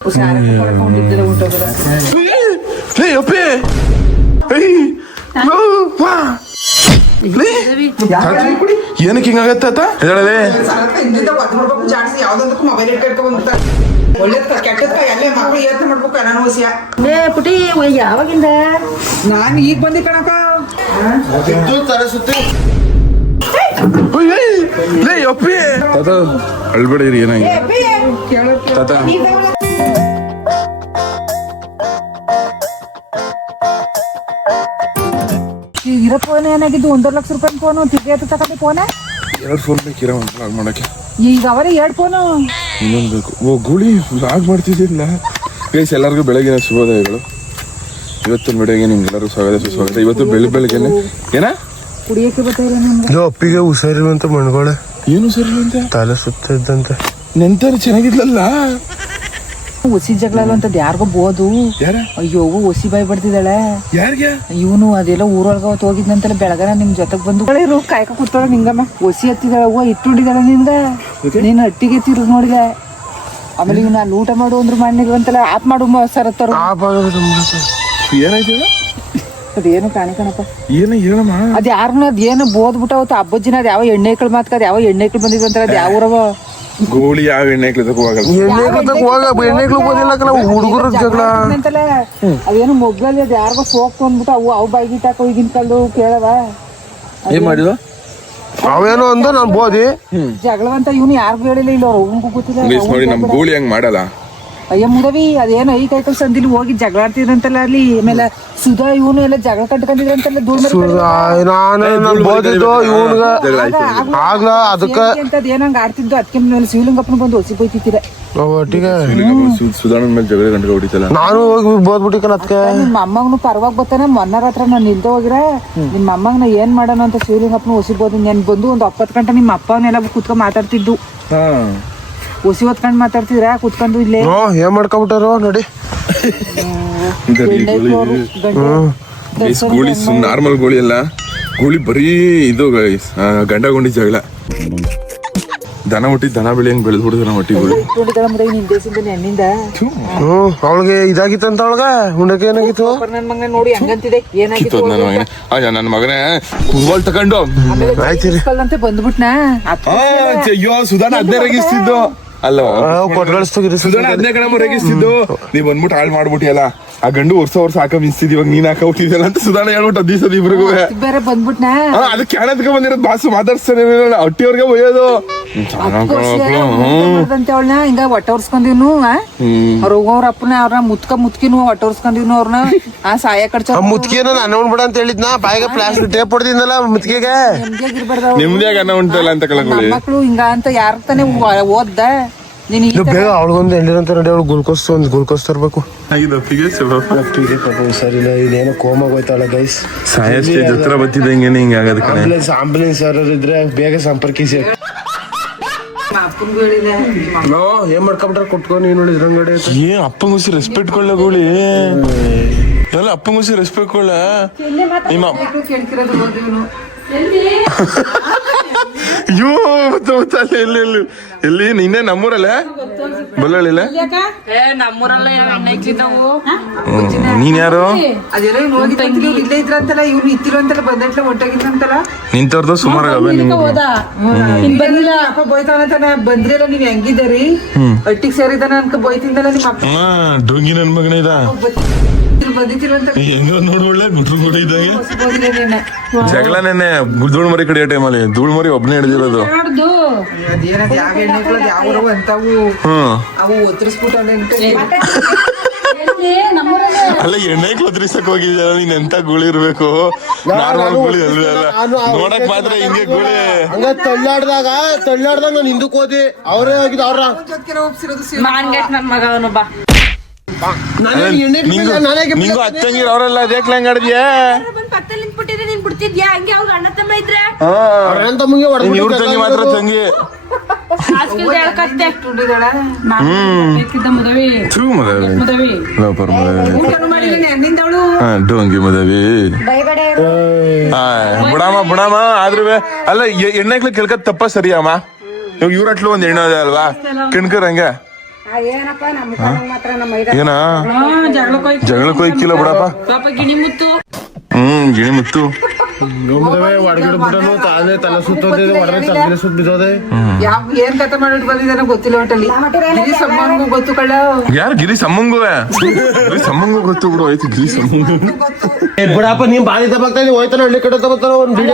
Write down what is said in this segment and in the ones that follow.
ಏನಕ್ಕೆ ಹಿಂಗಾಗತ್ತ ಹೇಳಲೇ ಯಾವ್ದೊಂದಕ್ಕೂ ಮೊಬೈಲ್ ಇಟ್ಕೊಂಡ್ಬಂದ್ಬಿಡ್ತಾರೆ. ಒಳ್ಳೇದ್ ಕೆಟ್ಟದ್ಕ ಎಲ್ಲ ಮಕ್ಳು ಯತ್ನ ಮಾಡ್ಬೇಕು ನಾನು ವಿಷಯ. ಪುಟಿ ಯಾವಾಗಿಂದ ನಾನು ಈಗ ಬಂದಿ ಕಣಕ ಅಳ್ಬೇಡಿರಿ ಏನಾಗಿ ತಾತ ಇರೋ ಫೋನ್ ಏನಾಗಿದ್ದು 1.5 ಲಕ್ಷ ರೂಪಾಯಿ ಫೋನು ತಿರ್ಗಿ ತಗೊಂಡು ಫೋನ 2 ಫೋನ್ ಬೇಕಿರ ಲಾಗ್ ಮಾಡಕ್ಕೆ. ಈಗ ಅವರೇ 2 ಫೋನು ಇನ್ನೊಂದು ಬೇಕು. ಓ ಗುಳಿ ಲಾಗ್ ಮಾಡ್ತಿದ್ದಿಲ್ಲ ಗೈಸ್. ಎಲ್ಲರಿಗೂ ಬೆಳಗಿನ ಶುಭೋದಯಗಳು. ಇವತ್ತು ಬೆಳಗ್ಗೆ ನಿಮ್ಗೆಲ್ಲರೂ ಸ್ವಾಗತ. ಇವತ್ತು ಬೆಳಗ್ಗೆನೆ ಏನ ಕುಡಿಯಕ್ಕೆ ಬರ್ತಾಯಿಲ್ಲ ನಿಮ್ಗೆ. ಅಪ್ಪಿಗೆ ಹುಷಾರಿಲ್ವಂತ ಮಣ್ಗೋಳೆ. ಏನು ಹುಷಾರಿಲ್ವಂತೆ? ತಲೆ ಸುತ್ತ ಇದ್ದಂತೆ. ನೆಂತರ ಚೆನ್ನಾಗಿದ್ಲಲ್ಲ. ಒಸಿ ಜಗಳ ಅಂತದ್ ಯಾರಿಗೋ ಬೋದು. ಯಾರ? ಅಯ್ಯೋ ಒಸಿ ಬಾಯ್ ಬಡ್ತಿದ್ದಾಳೆ. ಯಾರಿಗೆ? ಇವನು ಅದೆಲ್ಲ ಊರೊಳಗ ಅವತ್ತು ಹೋಗಿದ್ನಂತಲ್ಲ ಬೆಳಗನ ನಿಮ್ ಜೊತೆಗ್ ಬಂದು ಕಾಯ್ಕ ಕೂತಾಳ ನಿಂಗಮ್ಮ. ಒಸಿ ಹತ್ತಿದಾಳ. ಇಟ್ಟುಂಡಿದಾಳ ನಿನ್ಗ. ನೀನ್ ಹಟ್ಟಿಗೆ ತಿರುಗ್ ನೋಡಿದ. ಆಮೇಲೆ ಇವ್ ನಾನು ಊಟ ಮಾಡು ಅಂದ್ರು ಮಣ್ಣಿಗಂತಲ್ಲ ಆಪ್ ಮಾಡು ಸರ್ ತರ ಏನಾಯ್ತು? ಅದೇನು ಕಾಣಿಕಣಪ್ಪ. ಏನ ಹೇಳಮ್ಮ. ಅದ್ ಯಾರನ್ನ ಅದೇನು ಬೋದ್ಬಿಟ್ಟ ಅವತ್ತು ಅಬ್ಬಜ್ಜಿನ ಅದ್ ಯಾವ ಎಣ್ಣೆಕ್ಳು ಮಾತ್ಕದ್ ಯಾವ ಎಣ್ಣೆಕ್ಳು ಬಂದಿದ್ವಂತಾರ. ಅದ್ ಯಾವ ಊರವ ಗೋಳಿ ಯಾವ ಎಣ್ಣೆಕ್ಳು ಹುಡುಗರ ಜಗಳ ಅಂತಲ್ಲ. ಅದೇನು ಮೊಗ್ಲಲ್ಲಿ ಅದ್ ಯಾರಿಗೋ ಸೋಕ್ತು ಅಂದ್ಬಿಟ್ಟು ಅವು ಬಾಯ್ಗಿಟ್ಟಾಕ ಈಗಿನ ಕಲ್ಲು ಕೇಳವ. ಏನ್ ಮಾಡಿದ್ವ? ಅವೇನು ಅಂದ ನಾನ್ ಬೋದಿ ಜಗಳವಂತ ಇವ್ನು ಯಾರಿಗೂ ಹೇಳಿಲ್ಲ. ಇಲ್ಲ ಅವ್ರು ಅವ್ನಿಗೂ ಗೊತ್ತಿಲ್ಲ. ನೋಡಿ ನಮ್ ಗೋಳಿ ಹಂಗ್ ಮಾಡಲ್ಲ. ಅಯ್ಯ ಮುದವಿ ಅದೇನು ಐ ಕೈಕಲ್ ಸಂದಿಲಿ ಹೋಗಿ ಜಗಳ ಆಡ್ತಿದ್ರಂತಲ್ಲ ಅಲ್ಲಿ. ಆಮೇಲೆ ಸುಧಾ ಇವನು ಎಲ್ಲ ಜಗಳ ಕಟ್ಕೊಂಡಿದ್ರಂತಲ್ಲ. ನಾನು ಬೋದಿದ್ದು ಇವನ್ಗ ಆಗ್ಲ ಅದಕ್ಕ ಅಂತದ್ ಏನಂಗ ಆಡ್ತಿದ್ದು. ಅದಕ್ಕೆ ಮೇಲೆ ಶಿವಲಿಂಗಪ್ಪನ ಬಂದು ಹೊಸಿ ಬೈತಿದ್ದೀರ ಒಟ್ಟಿಗೆ ಸುಧಾರಣ ಮೇಲೆ ಜಗಳ ಗಂಟೆ ಹೊಡಿತಲ್ಲ. ನಾನು ಹೋಗಿ ಬೋದ್ಬಿಟ್ಟಿಕಲ್ಲ ಅದಕ್ಕೆ. ನಿಮ್ಮ ಅಮ್ಮಗ್ನು ಪರವಾಗಿ ಬರ್ತಾನೆ. ಮೊನ್ನರ ಹತ್ರ ನಾನು ನಿಲ್ದ ಹೋಗಿರ ನಿಮ್ಮ ಅಮ್ಮಗ್ನ ಏನ್ ಮಾಡೋಣ ಅಂತ ಶಿವಲಿಂಗಪ್ಪನ ಹೊಸಿ ಬೋದು. ನಾನು ಬಂದು ಒಂದು 20 ಗಂಟೆ ನಿಮ್ಮ ಅಪ್ಪವನ್ನೆಲ್ಲ ಕುತ್ಕೊಂಡ್ ಮಾತಾಡ್ತಿದ್ದು. ಹೊಸಿ ಹೊತ್ಕೊಂಡ್ ಮಾತಾಡ್ತಿದ್ರ ಕುತ್ಕೊಂಡು ಇಲ್ಲೇ ಏನ್ ಮಾಡ್ಕೊಂಬಿಟ್ಟಾರೋ ನೋಡಿ. ಗೋಳಿ ನಾರ್ಮಲ್ ಗೋಳಿ ಅಲ್ಲ. ಗೋಳಿ ಬರೀ ಇದು ಗಂಡ ಗೊಂಡಿ ಜಗಳ. ದನ ಹುಟ್ಟಿ ದನ ಬೆಳಿ ಹೆಂಗ್ ಬೆಳೆದ್ ಬಿಡುದ ಮಟ್ಟಿ ಗೋಳಿ. ಎಣ್ಣಿಂದ ಅವಳಿಗೆ ಇದಾಗಿತ್ತಂತ. ಒಳಗ ಉಂಡಕ್ಕೆ ಏನಾಗಿತ್ತು ನನ್ ಮಗನ ನೋಡಿ ಹಂಗಂತಿದೆ. ಏನಾಗಿತ್ತು ನನ್ನ ಮಗನೇ ಕುಂಗೋಲ್ ತಕೊಂಡು ಅಂತ ಬಂದ್ಬಿಟ್ನ. ಅಯ್ಯೋ ಸುಧಾನ ಅದನ್ನೇ ರೇಗಿಸ್ತಿದ್ದು ಅಲ್ಲ. ಸುಧಾನ ಅದನ್ನೇ ಕಣ ರೇಗಿಸ್ತಿದ್ದು. ನೀವ್ ಬಂದ್ಬಿಟ್ಟು ಹಾಳು ಮಾಡ್ಬಿಟ್ಟಿಯಲ್ಲ. ಆ ಗಂಡು ವರ್ಷ ಹಾಕ ಮಿಸ್ತಿದ್. ಇವಾಗ ನೀನ್ ಹಾಕ ಹುಟ್ಟಿದ್ಯಲ್ಲ ಅಂತ ಸುಧಾನ ಹೇಳ್ಬಿಟ್ಟು ಅದಿಸದ್ ಇಬ್ರಿಗೂ ಬೇರೆ ಬಂದ್ಬಿಟ್ನ. ಅದಕ್ಕೆ ಕ್ಯಾಣದ್ಕ ಬಂದಿರೋದು ಬಾಸು ಮಾತಾಡ್ಸ್ತಾನೆ ಹೊಟ್ಟಿಯವ್ರಿಗೆ ಒಯ್ಯೋದು. ಅವಳನ್ನ ಹಿಂಗ ಹೊಟ್ಟೆ ಹೊರ್ಸ್ಕೊಂಡಿವ್ನು. ಅವ್ರ ಅಪ್ಪನ ಅವ್ರನ್ನ ಮುತ್ಕಿನು ಹೊಟ್ಟೆ ಹೊರ್ಸ್ಕೊಂಡಿವ್ನು. ಅವ್ರನ್ನ ಆ ಸಾಯ ಕಡ್ಚ ಮುತ್ಕಿನ ಅನ್ನ ಉಣ್ಬಿಡ ಅಂತ ಹೇಳಿದ್ನ. ಬಾಯಿಗೆ ಪ್ಲಾಸ್ಟಿಕ್ ಟೇಪ್ ಹೊಡೆದಿದ್ದಲ್ಲ ಮುತ್ಕಿಗೆ. ನಿಮ್ದ್ಯಾಗ ಅನ್ನ ಉಂಟಲ್ಲ ಅಂತ ಮಕ್ಳು ಹಿಂಗ ಅಂತ ಯಾರ ತಾನೇ ಓದ್ದ ನೀನ್. ಬೇಗ ಅವಳಿಗೊಂದು ಎಳ್ಳಿರಂತ ನೋಡಿ. ಅವಳು ಗ್ಲುಕೋಸ್ ತರ್ಬೇಕು. ಸರಿಲ್ಲ ಇದೇನೋ ಕೋಮಾಗ ಹೋಯ್ತಾಳೆ ಗೈಸ್. ಸಾಯಷ್ಟೇ ಜತ್ರ ಬತ್ತಿದಂಗೆ ಹಿಂಗ ಆಗದ. ಆಂಬುಲೆನ್ಸ್ ಯಾರು ಇದ್ರೆ ಬೇಗ ಸಂಪರ್ಕಿಸಿ. ಏನ್ ಮಾಡ್ಕೊಂಡ್ರ ಕುಟ್ಕೊಂಡು ನೀನ್ ನೋಡಿ ಇದ್ರಂಗಡೆ. ಏನ್ ಅಪ್ಪಂಗುಸಿ ರೆಸ್ಪೆಕ್ಟ್ ಕೊಳ್ಳ ಗೋಳಿ ಎಲ್ಲ. ಅಪ್ಪಂಗುಸಿ ರೆಸ್ಪೆಕ್ಟ್ ಕೊಳ್ಳ. ನಿಮ್ಮ ಅಯ್ಯೋ ಎಲ್ಲಿ ನಿನ್ನೆ ನಮ್ಮೂರಲ್ಲ ಬಳ್ಳಾಳಿಲ್ಲ. ನೀನ್ ಯಾರು? ಇಲ್ಲೇ ಇದ್ರಂತಲ್ಲ. ಇವ್ರು ಇತ್ತಿರಂತಲ್ಲ ಬಂದಟ್ಲ ಒಟ್ಟಾಗಿದ್ರಂತಲ್ಲ. ನಿಂತವ್ರದ್ದು ಸುಮಾರು ಅಪ್ಪ ಬೋಯ್ತಾನಂತಾನೆ ಬಂದ್ರಲ್ಲ. ನೀವ್ ಹೆಂಗಿದ್ದೀರಿ ಒಟ್ಟಿಗೆ ಸೇರಿದಾನ ಅನ್ಕ ಬೋಯ್ತಿಂದಲ್ಲ ನಿಮ್ಮ ಅಪ್ಪ. ಡೊಂಗಿ ನನ್ ಮಗನ ಇದ ನೋಡ್ಬಿಡ್ಲ ಗುಟ್ರು ಕೂಡ ಇದ್ದಂಗೆ ಜಗಳ. ನೆನ್ನೆ ಧೂಳ್ ಮರಿ ಕಡಿಯೋ ಟೈಮಲ್ಲಿ ಧೂಳ್ ಮರಿ ಒಬ್ನೇ ಹಿಡಿದಿರೋದು. ಯಾವ ಎಣ್ಣೆಗಳು ಯಾವ ಅಂತವು ಅವು ಒತ್ತರಿಸ್ಬಿಟ್ಟು ಅಲ್ಲ ಎಣ್ಣೆಗೆ ಒತ್ತರಿಸಕ್ ಹೋಗಿದ್ದ. ನೀನ್ ಎಂತ ಗುಳಿ ಇರ್ಬೇಕು. ನಾರ್ಮಲ್ ಗುಳಿ ಅಲ್ಲ ನೋಡಕ್ ಮಾತ್ರ ಹಿಂಗೆ ಗುಳಿ. ಹಂಗ ತಳ್ಳಾಡ್ದಾಗ ನಾನು ಹಿಂದಕ್ ಹೋದಿ. ಅವರೇ ಹೋಗಿದ್ ಅವ್ರ ನನ್ ಮಗ ಅವನೊಬ್ಬ. ನಿಂಗು ಅತ್ತಂಗಿರ ಅವರೆಲ್ಲ ಅದೇಕ್ಲ ಹೆಂಗ್ ಆಡಿದ್ಯಾ? ಇವ್ರ ತಂಗಿ ಮಾತ್ರ ತಂಗಿ. ಡೋಂಗಿ ಮದವಿ ಬುಡಾಮ ಆದ್ರೂ ಅಲ್ಲ ಎಣ್ಣೆಕ್ಲಿ ಕೇಳ್ಕತ್ ತಪ್ಪ ಸರಿಯಮ್ಮ. ಇವ್ರಟ್ಲು ಒಂದ್ ಎಣ್ಣೆ ಅಲ್ವಾ ಕಿಣ್ಕರ್ ಹಂಗ ಏನಪ್ಪ ನಮ್ಮ ಕಣ್ಣಂಗ್ ಮಾತ್ರ ನಮ್ಮ ಮೈದ ಏನ ಜಗಳಕ್ಕೆ ಹೋಯ್ಕಿಲ್ಲ ಬಿಡಪ್ಪ ಗಿಣಿ ಮುತ್ತು ಹೊರಗಡೆ ಬಿಡೋನು ತಾನೇ ತಲೆ ಸುತ್ತೋದೆ ಹೊರಗಡೆ ತಲೆ ಸುತ್ತ ಬಿದ್ದೋದೆ. ಏನ್ ಕತೆ ಮಾಡಿಟ್ ಬಂದಿದ್ದಾನೆ ಗೊತ್ತಿಲ್ಲ ಒಟ್ಟಲ್ಲಿ ಗಿರಿ ಸಮ್ಮನ್ಗೂ ಗೊತ್ತು ಕಳ್ಳ ಯಾರು ಗಿರಿ ಸಮ್ಮಂಗು ಗೊತ್ತು ಬಿಡು ಆಯ್ತು ಗಿರಿ ಸಮ್ಮಂಗು ಬಿಡಪ್ಪ ನೀವ್ ಬಾರಿ ತಪ್ಪಾಗ್ತಾ ಇದೀವಿ ಹೋಯ್ತಾನ ಹಳ್ಳಿ ಕಡೆ ತಗೋತಾನ ಒಂದ್ ಬಿಡಿ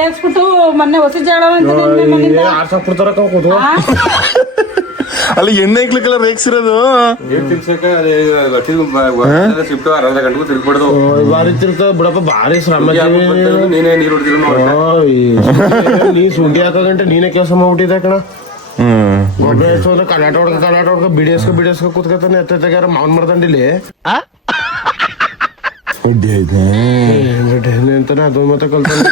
ರೇಗ್ಸ್ಬಿಟ್ಟು ಮೊನ್ನೆ ಹೊಸ ಜಾಳ ಆರ್ಸಾಕ್ಬಿಡ್ತಾರ ಕೂತು ಅಲ್ಲಿ ಎಣ್ಣೆ ಇಕ್ಲಿಕ್ಕೆಲ್ಲ ರೇಗ್ಸಿರೋದು ಬಾರಿ ತಿರ್ತಾವ ಬಿಡಪ್ಪ ಬಾರಿ ಶ್ರಮ ನೀ ಸುಂಡಿ ಹಾಕೋ ಗಂಟೆ ನೀನೇ ಕೆಲಸ ಮಾಡ್ಬಿಟ್ಟಿದ್ದೆ ಕಣ ಗೊಬ್ಬರ ಎಷ್ಟೋದ್ರೆ ಕಲಾಟ ಹೊಡ್ಕ ಬಿಡಿಸ್ಕೊ ಕೂತ್ಕೊತಾನೆ ಎತ್ತಾರ ಮಾವನ್ ಮರ್ದಂಡಿಲಿ ಅಂತಾನೆ ಅದೊಂದು ಮತ್ತೆ ಕಲ್ತಾನೆ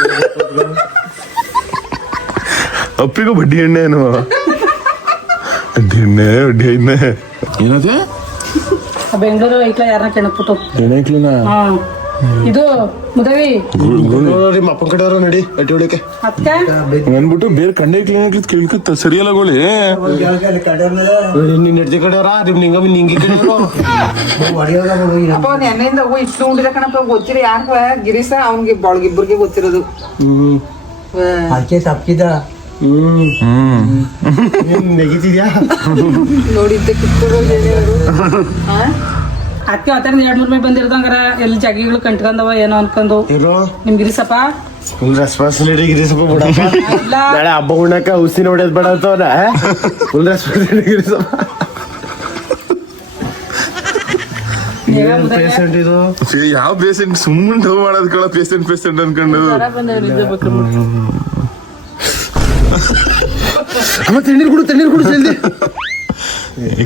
ಅಪ್ಪಿಗೂ ಬಡ್ಡಿ ಎಣ್ಣೆ ಏನು ಎಣ್ಣೆ ಏನದೆ ಬೆಂಗಳೂರು ಐಕ್ಲ ಯಾರನ್ನ ಕೆಣಕ್ಬಿಟ್ಟು ಎಣ್ಣೆ ಇಕ್ಲಿನ ಇದು ಮುದವಿ ನಿಮ್ಮ ಅಪ್ಪನ ಕಡೆ ಅವ್ರು ನಡಿ ಅಟ್ಟಿ ಹೊಡಿಕೆ ಅತ್ತೆ ಅನ್ಬಿಟ್ಟು ಬೇರೆ ಕಂಡೆ ಕ್ಲಿನಿಕ್ ಕೇಳ್ಕತ್ತ ಸರಿಯಲ್ಲ ಗೋಳಿ ನಿನ್ ಹೆಡ್ತಿ ಕಡೆಯವ್ರ ನಿಂಗೆ ಅಪ್ಪ ನೆನ್ನೆಯಿಂದ ಇಷ್ಟು ಉಂಡಿದ ಕಣಪ್ಪ ಗೊತ್ತಿರ ಯಾಕ ಗಿರೀಶ ಅವ್ನಿಗೆ ಬಾಳ್ಗಿಬ್ಬರಿಗೆ ಗೊತ್ತಿರೋದು ಅದಕ್ಕೆ ತಪ್ಪಿದ ನೆಗಿತಿದ್ಯಾ ನೋಡಿದ್ದೆ ಕಿತ್ತರು ಅತ್ತೆ ಅವತ್ತಾರ 2-3 ಮೇ ಬಂದಿರ್ದಂಗಾರ ಎಲ್ಲಿ ಜಗಿಗಳು ಕಂಟ್ಕೊಂಡವ ಏನೋ ಅನ್ಕೊಂಡು ಇರೋ ನಿಮ್ ಗಿರಿಸಪ್ಪ ಫುಲ್ ರೆಸ್ಪಾನ್ಸಿಬಿಲಿಟಿ ಗಿರಿಸಪ್ಪ ಬಿಡಪ್ಪ ನಾಳೆ ಹಬ್ಬ ಉಣ್ಣಕ ಔಷಧಿ ನೋಡೋದ್ ಬೇಡ ಅಂತವನ ಫುಲ್ ರೆಸ್ಪಾನ್ಸಿಬಿಲಿಟಿ ಗಿರಿಸಪ್ಪ ಪೇಷಂಟ್ ಇದು ಯಾವ ಪೇಷಂಟ್ ಸುಮ್ಮನೆ ಡವ್ ಮಾಡೋದ್ ಕಳ ಪೇಷಂಟ್ ಅನ್ಕೊಂಡು ಅಮ್ಮ ತಣ್ಣೀರ್ ಕುಡು ಜಲ್ದಿ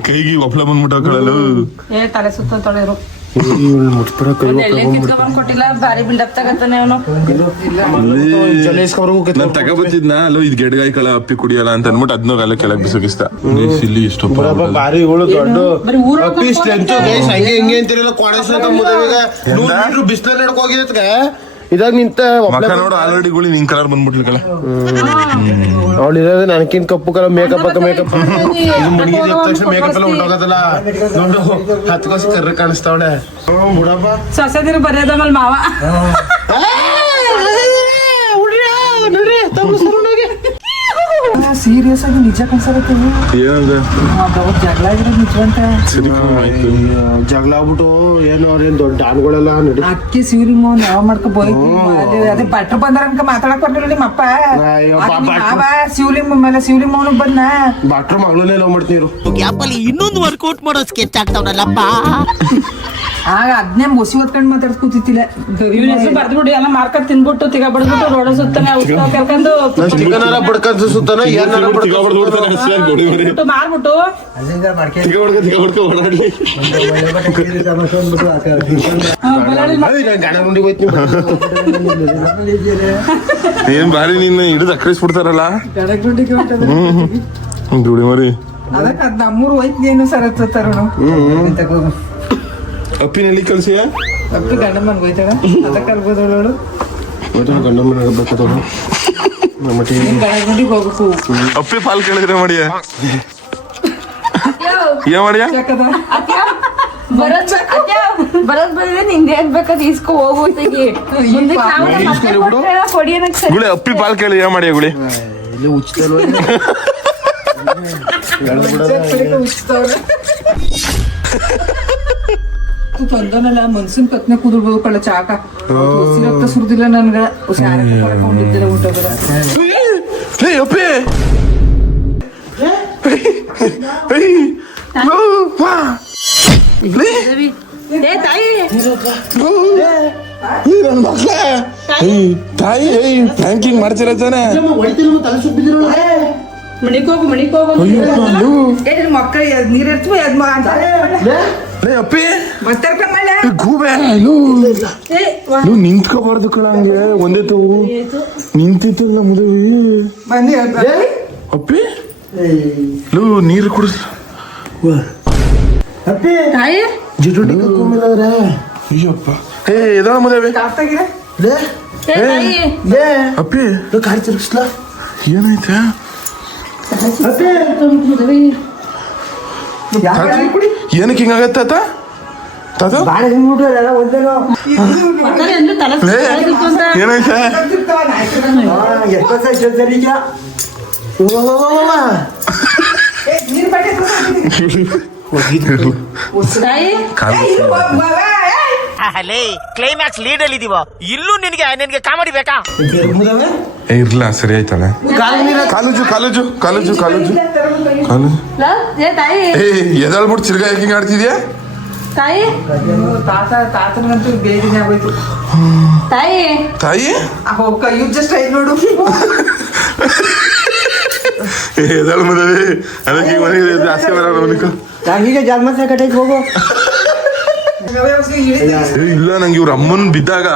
ಕೈಗೆ ಒಪ್ಲ ಬಂದ್ಬಿಟ್ಟ ಕಳಲು ಏ ತಲೆ ಸುತ್ತ ತೊಳೆರು ಮುಟ್ಬಿಡ ಎಳ್ಳೆ ಕಿತ್ಕೊಂಡ್ ಕೊಟ್ಟಿಲ್ಲ ಬಾರಿ ಬಿಲ್ಡಪ್ ತಗಂತಾನೆ ಅವನು ನಾನ್ ತಗೋಬತ್ತಿದ್ನ ಅಲ್ಲೋ ಇದ್ ಗೆಡ್ಗಾಯಿ ಕಳ ಅಪ್ಪಿ ಕುಡಿಯಲ್ಲ ಅಂತ ಅನ್ಬಿಟ್ಟು ಅದ್ನೋಗಲ್ಲ ಕೆಳಗ್ ಬಿಸಕಿಸ್ತ ಇಲ್ಲಿ ಇಷ್ಟು ಬಾರಿ ಇವಳು ದೊಡ್ಡ ಬರೀ ಊರ ಅಪ್ಪಿ ಸ್ಟ್ರೆಂತ್ ಗೈಸ್ ಹಂಗೆ ಹಿಂಗೆ ಅಂತಿರಲ್ಲ ಕೋಣೇಶ್ವರ ಮುದವಿಗೆ 100 ಮೀಟರ್ ಬಿಸಿಲ ನಡ್ಕ ಹೋಗಿದ್ದಕ್ಕೆ ಇದಾಗ ನಿಂತ ಮಕ್ಕ ನೋಡು ಆಲ್ರೆಡಿ ಗುಳಿ ನಿಂಗ್ ಕಲರ್ ಬಂದ್ಬಿಟ್ಲಿ ಕಳ ಅವಳು ಇರೋದು ನನಕಿನ್ ಕಪ್ಪು ಕಲರ್ ಮೇಕಪ್ ಮುಡಿಗಿದ ತಕ್ಷಣ ಮೇಕಪ್ ಎಲ್ಲ ಹೊಂಟೋಗದಲ್ಲ ನೋಡು ಹತ್ಕೋಸ್ ಕರ್ರ ಕಾಣಿಸ್ತಾವಳೆ ಬಿಡಪ್ಪ ಸೊಸೆದಿರು ಬರೆಯೋದಮ್ಮಲ್ ಮಾವ ಸೀರಿಯಸ್ ಆಗಿ ನಿಜ ಕನ್ಸರತ್ತೆ ಏನಂದ ಜಗಳ ಆಗಿರೋದು ನಿಜವಂತ ಸರಿ ಆಯ್ತು ಜಗಳ ಆಗ್ಬಿಟ್ಟು ಏನು ಅವ್ರೇನ್ ದೊಡ್ಡ ಆನ್ಗಳೆಲ್ಲ ನಡಿ ಅಕ್ಕಿ ಶಿವಲಿಂಗ ಯಾವ ಮಾಡ್ಕೊ ಬೋಯ್ತು ಅದೇ ಭಟ್ರು ಬಂದಾರ ಅನ್ಕ ಮಾತಾಡಕ್ ಬರ್ಲಿಲ್ಲ ನಿಮ್ಮಪ್ಪ ಮಾವ ಶಿವಲಿಂಗ ಮೇಲೆ ಶಿವಲಿಂಗ ಅವನು ಬಂದ ಬಾಟ್ರ ಮಗಳನ್ನೇ ಲವ್ ಮಾಡ್ತೀರು ಗ್ಯಾಪಲ್ಲಿ ಇನ್ನೊಂದು ವರ್ಕೌಟ್ ಮಾಡೋ ಸ್ಕೆಚ್ ಆಗ್ತಾವನಲ್ಲಪ್ಪ ಆಗ ಅದ್ನೇ ಮೊಸಿ ಹೊತ್ಕೊಂಡ್ ಮಾತಾಡ್ ಕೂತಿತ್ತಿಲ್ಲ ಇವ್ನ ಹೆಸರು ಬರ್ದ್ಬಿಟ್ಟು ಎಲ್ಲ ಮಾರ್ಕತ್ ತಿನ್ಬಿಟ್ಟು ತಿಗ ಬಡ್ದ್ಬಿಟ್ಟು ರೋಡ ಸುತ್ತಾನೆ ಔಷಧ ಕರ್ಕೊಂಡು ಚಿಕನಾರ ಬಡ್ಕಂತ ಸುತ್ತಾನ ಏನಾರ ಬಿಟ್ಟು ಮಾರ್ಬಿಟ್ಟು ಅಲ್ಲಿಂದ ಮಾಡ್ಕೆ ಓಡಾಡ್ಲಿ ಗಣ ಗುಂಡಿ ಹೋಯ್ತೀನಿ ಏನ್ ಬಾರಿ ನಿನ್ನ ಹಿಡಿದು ಅಕ್ಕರಿಸ್ಬಿಡ್ತಾರಲ್ಲ ದುಡಿ ಮರಿ ಅದಕ್ಕೆ ಅದ್ ನಮ್ಮೂರು ಹೋಯ್ತು ಏನು ಸರ್ ತರೋಣ ಅಪ್ಪಿನಲ್ಲಿ ಕಳ್ಸಿ ಅಪ್ಪಿ ಗಂಡ ಮನ್ಗೆ ಹೋಯ್ತಾಳ ಅದಕ್ಕೆ ಅಲ್ಬೋದವಳು ಗಂಡ ಮನೆ ಬೇಕಾದವಳು ಗಣಗುಂಡಿಗೆ ಹೋಗ್ಬೇಕು ಅಪ್ಪಿ ಪಾಲ್ ಕೇಳಿದ್ರೆ ಮಾಡಿಯ ಏನ್ ಮಾಡಿಯ ಬರೋದ್ ಬಂದ್ರೆ ನಿಂಗೆ ಏನ್ ಬೇಕಾದ್ ಇಸ್ಕೊ ಹೋಗುತ್ತೀಗಿ ಕೊಡಿ ಅನ್ನಕ್ ಗುಳಿ ಅಪ್ಪಿ ಪಾಲ್ ಕೇಳಿ ಏನ್ ಮಾಡಿಯ ಗುಳಿ ಇಲ್ಲಿ ಉಚಿತ ಬಂದನಲ್ಲ ಮನ್ಸಿನ ಕತ್ನೆ ಕುದುರ್ಬೋದು ಕಳ್ಳ ಚಾಕ ಹಸಿ ರಕ್ತ ಸುರಿದಿಲ್ಲ ನನ್ಗ ಕಳ್ಕೊಂಡಿದ್ದಿಲ್ಲ ಊಟಗಳ ಅಪ್ಪಿ ತಾಯಿ ಥ್ಯಾಂಕಿಂಗ್ ಮಾಡ್ತಿರ ತಾನೆ ಮಣಿಗ್ ಹೋಗು ಮಕ್ಕ ನೀರ್ ಇರ್ತವ ಯದ್ಮ ಅಂತ ಅಪ್ಪಿ ಮತ್ತರ್ಕೊಂಬಲ್ಲ ಗೂಬೆ ನಿಂತ್ಕೋಬಾರ್ದು ಕಳ ಹಂಗೆ ಒಂದೇ ತಗು ನಿಂತಿತ್ತಲ್ಲ ಮುದವಿ ಬನ್ನಿ ಅಪ್ಪಿ ಲೂ ನೀರು ಕುಡಿಸ್ ತಾಯಿ ಜಿಟುಟಿ ಕರ್ಕೊಂಬಂದ್ರೆ ಅಯ್ಯಪ್ಪ ಏ ಎದ ಮುದವಿ ಕಾಸ್ತಾಗಿದೆ ಅಪ್ಪಿ ಕಾರ್ ತಿರ್ಗಿಸ್ಲಾ ಏನಾಯ್ತ ಏನಕ್ಕೆ ಹಿಂಗಾಗತ್ತ ತಾತ ಬಾಳೆ ಹಿಂಗ್ಬಿಟ್ಟು ಅದೆಲ್ಲ ಒಂದೇನೋ ಒಟ್ನಲ್ಲಿ ಅಂದ್ರೆ ತಲೆ ಸುತ್ತಾಗಿತ್ತು ಅಂತ. ಏನಾಯ್ತ ಎಷ್ಟೊತ್ತ ಇಷ್ಟೊತ್ತರೀಗ ನೀನ್ ಬಟ್ಟೆ ತಾಯಿ ಅಲೇ ಕ್ಲೈಮ್ಯಾಕ್ಸ್ ಲೀಡ್ ಅಲ್ಲಿ ಇದೀವ ಇಲ್ಲೂ ನಿನಗೆ ಕಾಮಿಡಿ ಬೇಕಾ ಇರ್ಲ ಸರಿ ಆಯ್ತಲ್ಲ college college college college college ಏ ತಾಯಿ ಎದಳ್ಬಿಟ್ಟು ತಿರ್ಗಾ ಯಾಕೆ ಆಡ್ತಿದ್ಯಾ ತಾಯಿ ತಾತನಿಗಂತೂ ಬೇಗನೆ ಆಗೋಯ್ತು. ತಾಯಿ ತಾಯಿ ಹೋಗ ಯೂಸ್ ಜಸ್ಟ್ ಆಯ್ತು ನೋಡು. ಎದಳ್ ಮದವಿ ಅದಕ್ಕೆ ಈಗ ಮನೆಗೆ ಜಾಸ್ತಿ ಬರೋಣ ಅವನಿಗೆ ಹಂಗೀಗ ಜನ್ಮದಿನ ಕಟ್ಟೈತೆ ಹೋಗು. ಇಲ್ಲ ನಂಗೆ ಇವ್ರ ಅಮ್ಮನ್ ಬಿದ್ದಾಗ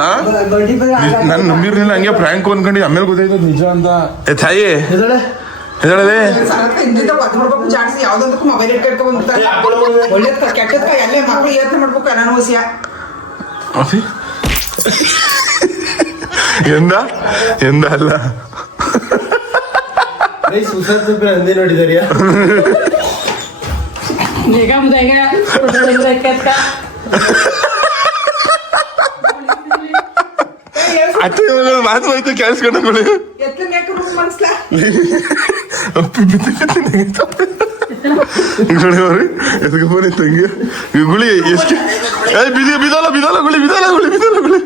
ನಾನು ನಂಬಿರ್ಲಿಲ್ಲ ಹಂಗೆ ಫ್ರ್ಯಾಂಕ್ ಅನ್ಕೊಂಡು ಆಮೇಲೆ ಗೊತ್ತಾಯ್ತದ ನಿಜ ಅಂತ. ತಾಯಿ ಎದಳದೆ ಹಿಂದಿಂದ ಬದ್ ಮಾಡ್ಬೇಕು ಜಾಡ್ಸಿ ಯಾವ್ದೊಂದಕ್ಕೂ ಮೊಬೈಲ್ ಇಟ್ಕೊಂಡ್ ಬಂದ್ಬಿಡ್ತಾರೆ. ಒಳ್ಳೇದ್ ಕೆಟ್ಟದ್ಕ ಎಲ್ಲೇ ಮಕ್ಳು ಯತ್ನ ಮಾಡ್ಬೇಕು ನಾನು ಓಸಿಯ ಎಂದ ಅಲ್ಲ ಅಂದೇ ನೋಡಿದಾರಿಯಾ ಈಗ ಮುದಾಗ ಅತ್ತೆ ಮಾತು ಹೋಯ್ತು ಕೇಳಿಸ್ಕೊಂಡ್ಕೊಳ್ಳಿ ಎತ್ತನ ಯಾಕೆ ಮನ್ಸ್ಲಾ ಎದಕ್ಕೆ ಫೋನ್ ತಂಗಿ ಗುಳಿ ಎಷ್ಟು ಬಿದಲ್ಲ ಬಿದಲ್ಲ ಗುಳಿ ಬಿದಲ್ಲ ಗುಳಿ ಬಿದಲ್ಲ ಗುಳಿ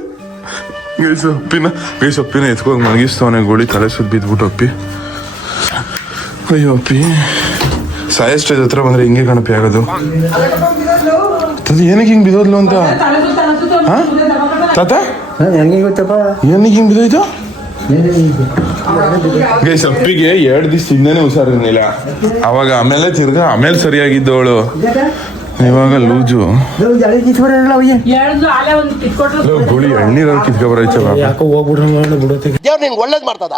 ಸೊಪ್ಪಿನ ಎತ್ಕೋಗಿ ಮಲಗಿಸ್ತವನೆ ಗುಳಿ ತಲೆ ಸುತ್ತ ಬಿದ್ಬಿಟ್ಟು ಅಪ್ಪಿ. ಅಯ್ಯೋ ಅಪ್ಪಿ ಸಾಯ ಸ್ಟೇಜ್ ಹತ್ರ ಬಂದ್ರೆ ಹಿಂಗೆ ಕಣಪಿ ಆಗೋದು. ಏನಕ್ಕೆ ಹಿಂಗ್ ಬಿದೋದ್ಲು ಅಂತ ತಾತ ಹೆಂಗೆ ಗೊತ್ತಪ್ಪ ಏನಕ್ಕೆ ಹಿಂಗ್ ಬಿದ್ದೋಯ್ತು ಗೈಸ್ ಅಪ್ಪಿಗೆ 2 ದಿವಸದಿಂದಾನೇ ಹುಷಾರಿರ್ಲಿಲ್ಲ. ಅವಾಗ ಆಮೇಲೆ ಸರಿಯಾಗಿದ್ದವಳು ಇವಾಗ ಲೂಜು ಹೇಳಿದ್ರು ಆಲೆ ಒಂದು ಕಿತ್ಕೊಟ್ರು ಗುಳಿ ಎಣ್ಣೀರಲ್ಲಿ ಕಿತ್ಕೊಬರೈತೆ ಬಾಬಾ. ಯಾಕೋ ಹೋಗ್ಬಿಡ್ರ ಬಿಡೋತೆ ದೇವ್ರು ನಿಂಗೆ ಒಳ್ಳೇದ್ ಮಾಡ್ತದ.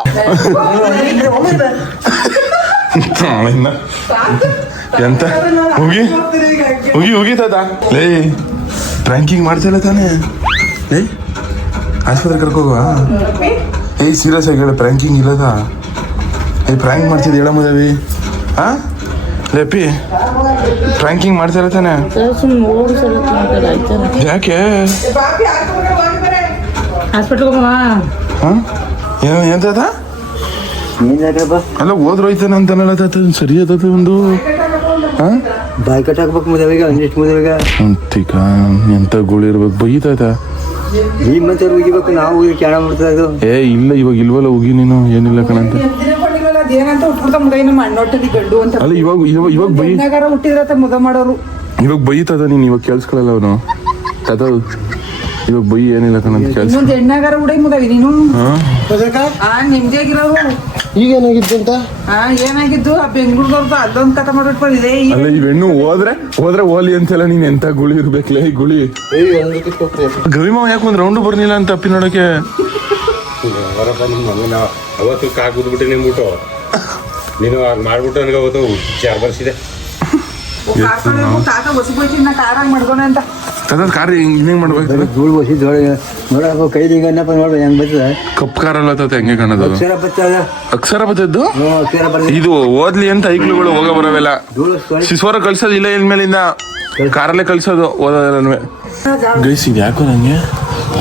ಎಂತ ಹೋಗಿ ತಾತ ಲೇ ಪ್ರ್ಯಾಂಕಿಂಗ್ ಮಾಡ್ತಿಲ್ಲ ತಾನೇ ಲೇ ಆಸ್ಪತ್ರೆ ಕರ್ಕೋಗುವ. ಸೀರಿಯಸ್ ಆಗಿ ಹೇಳ ಪ್ರ್ಯಾಂಕಿಂಗ್ ಇಲ್ಲದ ಪ್ರ್ಯಾಂಕ್ ಮಾಡ್ತಿದ್ದೆ ಹೇಳ ಮದವಿ ಹಾ ಲೇಪಿ ಪ್ರ್ಯಾಂಕಿಂಗ್ ಮಾಡ್ತಿಲ್ಲ ತಾನೆ ಯಾಕೆ ಹಾಸ್ಪಿಟ್ಲ್ ಹೋಗಮ್ಮ. ಹಾ ಎಂತ ಅಲ್ಲ ಹೋದ್ರೋಯ್ತಾನೆ ಅಂತಾನಲ್ಲ ತಾತ ಸರಿ ಆತದ ಒಂದು ಹಾ ಬಾಯ್ ಕಟ್ ಹಾಕ್ಬೇಕು ಮದುವೆಗೆ ಒಂದಿಷ್ಟು ಮದುವೆಗೆ ಅಂತಿಕ ಎಂತ ಗುಳಿ ಇರ್ಬೇಕು ಬೈತಾಯ್ತ ಈ ಮತ್ತೆ ಉಗಿಬೇಕು ನಾವು ಕ್ಯಾಣ ಮಾಡ್ತಾ ಇದು ಇಲ್ಲ ಇವಾಗ ಇಲ್ವಲ್ಲ ಉಗಿ ನೀನು ಏನಿಲ್ಲ ಕಣಂತ ಅದೇನಂತ ಹುಟ್ಬಿಡ್ತಾ ಮುದ ಇನ್ನು ಮಣ್ಣೊಟ್ಟದಿ ಗಂಡು ಅಂತ ಅಲ್ಲ ಇವಾಗ ಬೈ ಹೆಣ್ಣಾಗಾರ ಹುಟ್ಟಿದ್ರತ್ತ ಮುದ ಮಾಡೋರು. ಇವಾಗ ಬೈತದ ನೀನ್ ಇವಾಗ ಕೇಳಿಸ್ಕೊಳಲ್ಲ ಅವನು ಕದ ಇವಾಗ ಬೈ ಏನಿಲ್ಲ ಕಣಂತ ಕೆಲ್ಸ ಇನ್ನೊಂದು ಹೆಣ್ಣಾಗಾರ ಹುಡೈ ಮುದವಿ ನೀನು ನಿಮ್ದೇಗಿರೋರು ಈಗ ಏನಾಗಿತ್ತು ಅಂತ ಏನಾಗಿದ್ದು ಆ ಬೆಂಗಳೂರದವ್ರದ್ದು ಅಲ್ಲೊಂದು ಕಥ ಮಾಡಿಟ್ಕೊಂಡಿದೆ. ಅಲ್ಲ ಈ ಹೆಣ್ಣು ಹೋದ್ರೆ ಓಲಿ ಅಂತೆಲ್ಲ ನೀನ್ ಎಂತ ಗುಳಿ ಇರ್ಬೇಕಲೇ ಗುಳಿ. ಗವಿಮಾವ ಯಾಕೆ ಒಂದ್ ರೌಂಡ್ ಬರ್ಲಿಲ್ಲ ಅಂತ ಅಪ್ಪಿ ನೋಡಕ್ಕೆ ಅವತ್ತು ಕಾಕುದ್ಬಿಟ್ಟು ನಿಮ್ಬಿಟ್ಟು ನೀನು ಮಾಡ್ಬಿಟ್ಟು ನನಗೆ ಅವತ್ತು ಚಾರ್ ಬರ್ಸಿದೆ ಕಾಕ ಹೊಸಬೋಯ್ತೀನಿ ನಾ ಕಾರಾಗ ಮಾಡ್ಕೊಣ ಅಂತ ಕಾರ್ ಹಿಂಗ್ ಮಾಡ್ಬೇಕು ಧೂಳು ಬಸಿ ನೋಡಪ್ಪ ಕೈಲಿ ಹಿಂಗನ್ನಪ್ಪ ನೋಡ್ರಿ ಹೆಂಗ್ ಬರ್ತದ ಕಪ್ ಕಾರಲ್ಲ ತಾತ ಹೆಂಗೆ ಕಾಣೋದು ಅಕ್ಷರ ಬರ್ತದ ಅಕ್ಷರ ಬತ್ತದ್ದು ಅಕ್ಷರ ಬರ್ತದ ಇದು ಓದ್ಲಿ ಅಂತ ಐಕ್ಳುಗಳು ಹೋಗ ಬರವೆಲ್ಲ ಧೂಳು ಶಿಸ್ವರ ಕಳ್ಸೋದು ಇಲ್ಲ ಇನ್ಮೇಲಿಂದ ಕಾರಲ್ಲೇ ಕಳ್ಸೋದು ಓದೋದೆಲ್ಲನೂ. ಗೈಸ್ ಇದು ಯಾಕೋ ನಂಗೆ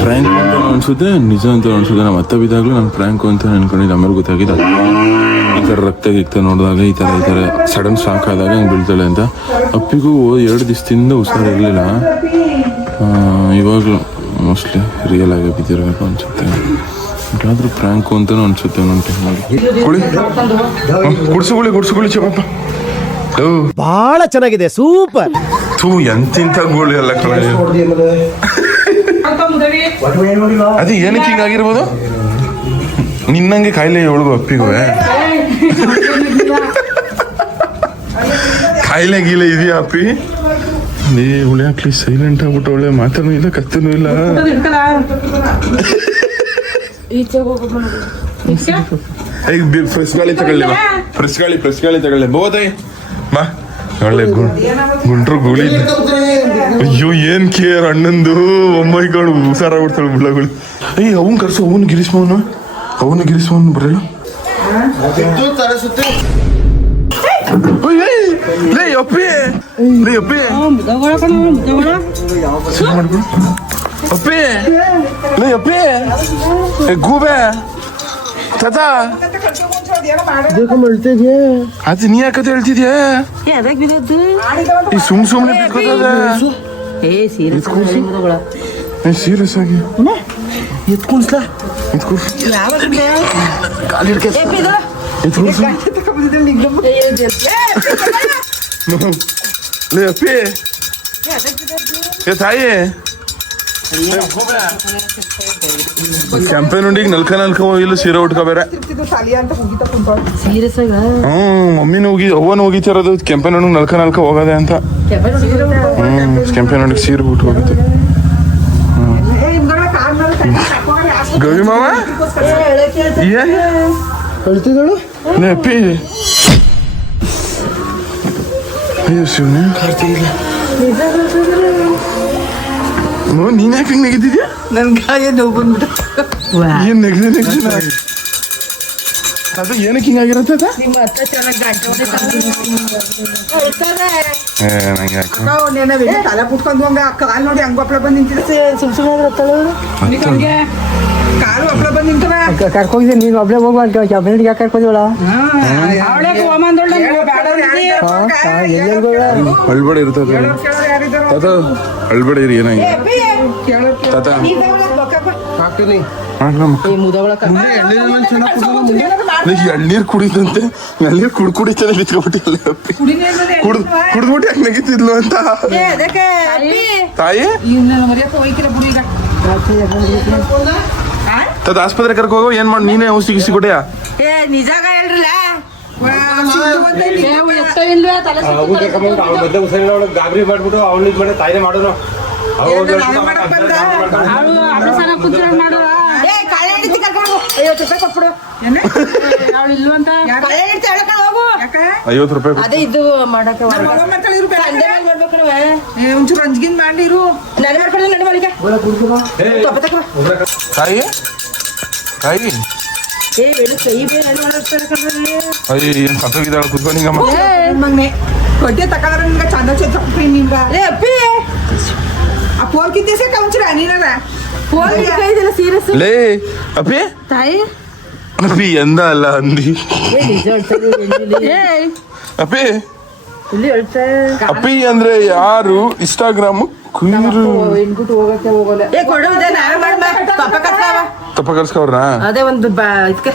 ಫ್ರ್ಯಾಂಕ್ ಅಂತ ಅನ್ಸುತ್ತೆ ನಿಜ ಅಂತ ಅನ್ಸುತ್ತೆ. ನಮ್ಮ ಅತ್ತ ಬಿದ್ದಾಗಲೂ ನಾನು ಫ್ರ್ಯಾಂಕು ಅಂತ ಅನ್ಕೊಂಡಿದ್ದೆ ಆಮೇಲೆ ಗೊತ್ತಾಗಿದೆ ಈ ಥರ ರಕ್ತ ಗಿಕ್ತ ನೋಡಿದಾಗ ಈ ಥರ ಸಡನ್ ಶಾಕ್ ಆದಾಗ ಹಂಗೆ ಬೀಳ್ತಾಳೆ ಅಂತ. ಅಪ್ಪಿಗೂ 2 ದಿವಸದಿಂದ ಹುಷಾರಿರಲಿಲ್ಲ. ಇವಾಗಲೂ ಮೋಸ್ಟ್ಲಿ ರಿಯಲ್ ಆಗಿ ಬಿದ್ದಿರಬೇಕು ಅನ್ಸುತ್ತೆ. ಯಾವ್ದಾದ್ರು ಫ್ರ್ಯಾಂಕು ಅಂತಲೂ ಅನ್ಸುತ್ತೆ ಒಂದೊಂದು ಟೈಮ್. ಕುಡ್ಸುಗುಳಿ ಚಪ್ಪಪ್ಪ ಬಹಳ ಚೆನ್ನಾಗಿದೆ ಸೂಪರ್. ಎಂತಿಂತ ಗೋಳಿ ಎಲ್ಲ ಅದು ಏನಕ್ಕೆ ಹಿಂಗಾಗಿರ್ಬೋದು ನಿನ್ನಂಗೆ ಕಾಯಿಲೆ ಒಳಗು ಅಪ್ಪಿಗೂ ಕಾಯಿಲೆ ಗೀಲೆ ಇದೆಯಾ ಅಪ್ಪಿ ಹುಳಿ ಹಾಕ್ಲಿ ಸೈಲೆಂಟ್ ಆಗ್ಬಿಟ್ಟು ಒಳ್ಳೆ ಮಾತನೂ ಇಲ್ಲ ಕತ್ತನೂ ಇಲ್ಲ. ಫ್ರೆಶ್ ಗಾಳಿ ತಗೊಳ್ಳಿ ಬೋದೈ ಬಾ ಒಳ್ಳೆ ಗುಂಡ್ರು ಗುಳಿ. ಅಯ್ಯೋ ಏನ್ ಕೇರ್ ಅಣ್ಣಂದು ಒಮ್ಮೈಗಳು ಹುಷಾರಾಗ್ಬಿಡ್ತಾಳೆ ಬಿಳ್ಳಗಳು. ಅವನ್ ಕರ್ಸು ಅವನು ಗಿರೀಶ್ಮವನು ಬರಲ್ಲ. ಲೇ ಅಪ್ಪಿ ಲೇ ಅಪ್ಪಿ ಅಪ್ಪಿ ಲೇ ಅಪ್ಪಿ ಗೂಬೆ ತಾತ ಅದು ನೀ ಯಾಕಂತ ಹೇಳ್ತಿದ್ಯಾ ಈ ಸುಮ್ನೆ ಬಿಟ್ಕೋತದ ಸೀರಿಯಸ್ ಆಗಿ ಎತ್ಕೊಂಡ್ಸ್ಲಾ ಲೇ ಅಪ್ಪಿ ತಾಯಿ ಕ್ಯಾಂಪೇನ್ ಉಂಡಿಗೆ ನಲ್ಕ ಹೋಗಿಲ್ಲ ಸೀರೆ ಉಟ್ಕೊ ಬೇರೆ ಸಾಲಿ ಅಂತ ಹೋಗಿತ್ತ ಕುಂತ ಮಮ್ಮಿನ ಹೋಗಿ ಅವ್ವನ ಹೋಗಿತಿರೋದು ಕೆಂಪೇನ್ ಉಂಡಿಗೆ ನಲ್ಕ ಹೋಗೋದೆ ಅಂತ ಕೆಂಪೇನ್ ಉಂಡಿಗೆ ಸೀರೆ ಉಟ್ಟು ಹೋಗುತ್ತೆ ಗವಿ ಮಾವ ಹೇಳ್ತಿದ್ದಳು ಲೇ ಅಪ್ಪಿ ಅಯ್ಯೋ ಶಿವನೇ ನೀನ್ ಯಾಕೆ ಹಿಂಗ್ ನೆಗೆದಿದ್ಯಾ ನನ್ ಗಾಯ ನೋವು ಬಂದ್ಬಿಟ್ಟು ಏನ್ ನೆಗದಿ ಅದು ಏನಕ್ಕೆ ಹಿಂಗಾಗಿರತ್ತೆ ಅದ ನಿಮ್ಮ ಅತ್ತ ಚೆನ್ನಾಗಿ ಗಂಟೆ ನಂಗೆ ಯಾಕೆ ತಲೆ ಪುಟ್ಕೊಂಡು ಹಂಗ ಕಾಲ್ ನೋಡಿ ಹಂಗ ಒಪ್ಳ ಬಂದ್ ನಿಂತಿರ್ತೆ ಕಾಲು ಒಪ್ಳ ಬಂದ್ ನಿಂತವ ಕರ್ಕೋಗಿದ್ದೆ ನೀನು ಒಬ್ಳೆ ಹೋಗುವ ಅಂತ ಕ್ಯಾಬಿನೆಟ್ ಯಾಕೆ ಕರ್ಕೋದಿವಳ ಅಳ್ಬೇಡ ಇರ್ತದೆ ತಾತ ಅಳ್ಬೇಡ ಇರಿ ಏನಾಗಿ ತಾತ ಹಾಕ್ತೀನಿ ಎಳ್ನೀರ್ ಕುಡಿದಂತೆ ಎಳ್ನೀರ್ ಕುಡಿತಾನೆ ಬಿತ್ಕೊಬಿಟ್ಟಿಲ್ಲ ಕುಡ್ದ್ಬಿಟ್ಟು ಯಾಕೆ ನೆಗಿತಿದ್ಲು ಅಂತ ತಾಯಿ ತದ ಆಸ್ಪತ್ರೆ ಕರ್ಕೊ ಹೋಗೋ ಏನ್ ಮಾಡಿ ನೀನೇ ಔಷಧಿ ಗಿಸಿ ಕೊಟ್ಟೆಯಾ ನಿಜಾಗ ಹೇಳ್ರಲ್ಲ ಮಧ್ಯ ಹುಸೇನ ಗಾಬರಿ ಮಾಡ್ಬಿಟ್ಟು ಅವ್ನ ಇದ್ ಮಾಡಿ ತಾಯಿನೇ ಮಾಡೋನು ₹50 ಅದೇ ಇದು ಮಾಡಕ್ಕೆ ಒಂಚೂರು ರಂಜ್ಗಿನ್ ಮಾಡಿರು ನಡೆ ಮಾಡ್ಕೊಂಡು ನಡೆ ಮಾಡಿಕ ತಾಯಿ ತಾಯಿ ಅಯ್ಯ ಏನ್ ಸತ್ತೋಗಿದ್ದಾಳ ಕುತ್ಕೊಂಡು ಹಿಂಗಮ್ಮ ಮಗ್ನೆ ಕೊಟ್ಟೆ ತಕೊಂಡ್ರೆ ನಿಮ್ಗೆ ಚಂದ ಚಪ್ಪಿ ನಿಮ್ಗ ಅಪ್ಪಿ ಆ ಫೋನ್ ಕಿತ್ತೇಸೆ ಕೌಂಚ್ರ ನೀನಲ್ಲ ಫೋನ್ ಇದೆಲ್ಲ ಸೀರಿಯಸ್ ಲೇ ಅಪ್ಪಿ ತಾಯಿ ಅಪ್ಪಿ ಎಂದ ಅಲ್ಲ ಅಂದಿ ಅಪ್ಪಿ ಇಲ್ಲಿ ಹೇಳ್ತಾ ಅಪ್ಪಿ ಅಂದ್ರೆ ಯಾರು ಇನ್ಸ್ಟಾಗ್ರಾಮ್ ಕುಯ್ರು ಇನ್ಬಿಟ್ಟು ಹೋಗಕ್ಕೆ ಹೋಗಲ್ಲ ಕೊಡೋದೆ ನಾವೇ ಮಾಡಿ ಪಾಪ ಕರ್ತಾವ ತಪ್ಪ ಕರ್ಸ್ಕವ್ರ ಅದೇ ಒಂದು ಇದಕ್ಕೆ